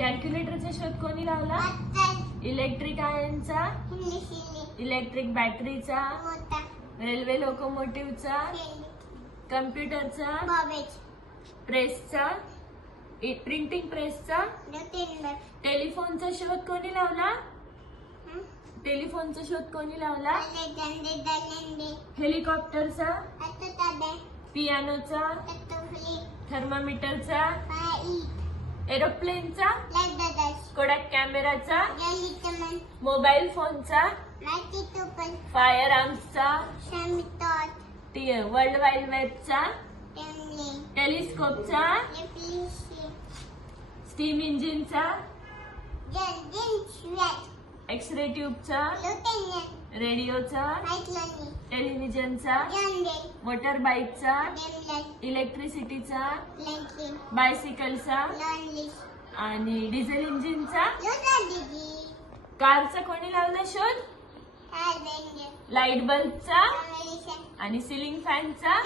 कॅल्क्युलेटरचा शोध कोणी लावला? इलेक्ट्रिक आयनचा, इलेक्ट्रिक बॅटरीचा, रेल्वे लोकोमोटिव्हचा, कम्प्युटरचा, प्रेसचा, प्रिंटिंग प्रेसचा, टेलिफोनचा शोध कोणी लावला? टेलिफोनचा शोध कोणी लावला? हेलिकॉप्टरचा, पियानोचा, थर्मामीटरचा, एरोप्लेनचा, कोडॅक कॅमेराचा, मोबाईल फोनचा, फायर आर्म्सचा, वर्ल्ड वाईड वेबचा, टेलिस्कोपचा, स्टीम इंजिनचा, एक्सरे ट्यूबचा, रेडिओचा, टेलिव्हिजनचा, मोटर बाईकचा, इलेक्ट्रिसिटीचा, बायसिकलचा आणि डिझेल इंजिनचा. कारचा कोणी लावला शोध? लाईट बल्बचा आणि सिलिंग फॅनचा.